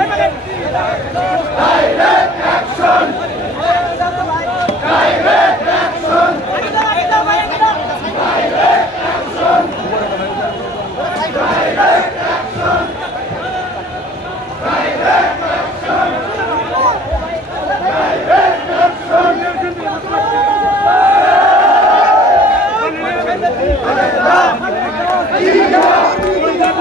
Thank you.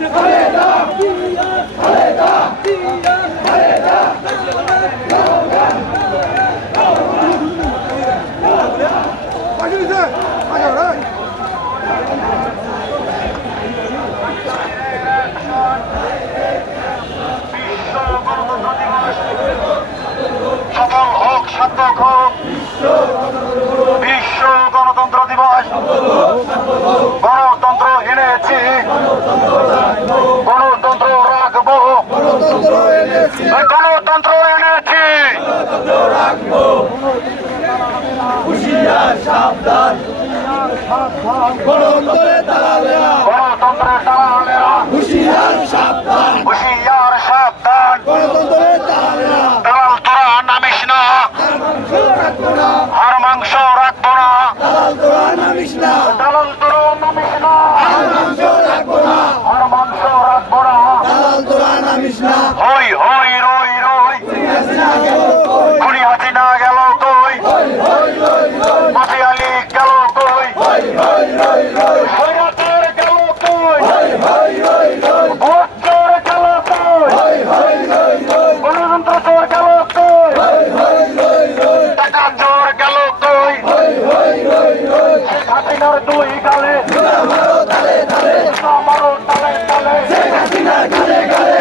가득하네 দালালেরা হুশিয়ার সাবধান। দালাল তোরা নামিস না। আর মাংস রাখব না। দালাল তোরা নামিস না। আর মাংস রাখব না। হই হই রই রই খুনি হাসিনা গেল কই মাসি আলী গেল কই সৈরাতের গেল কই ভোটচোর গেল কই গণতন্ত্র চোর গেল কই টাকা চোর গেল কই শেখ হাসিনার দুই গালে। মারো তালে তালে। মারো তালে আওয়ামী গালে দুই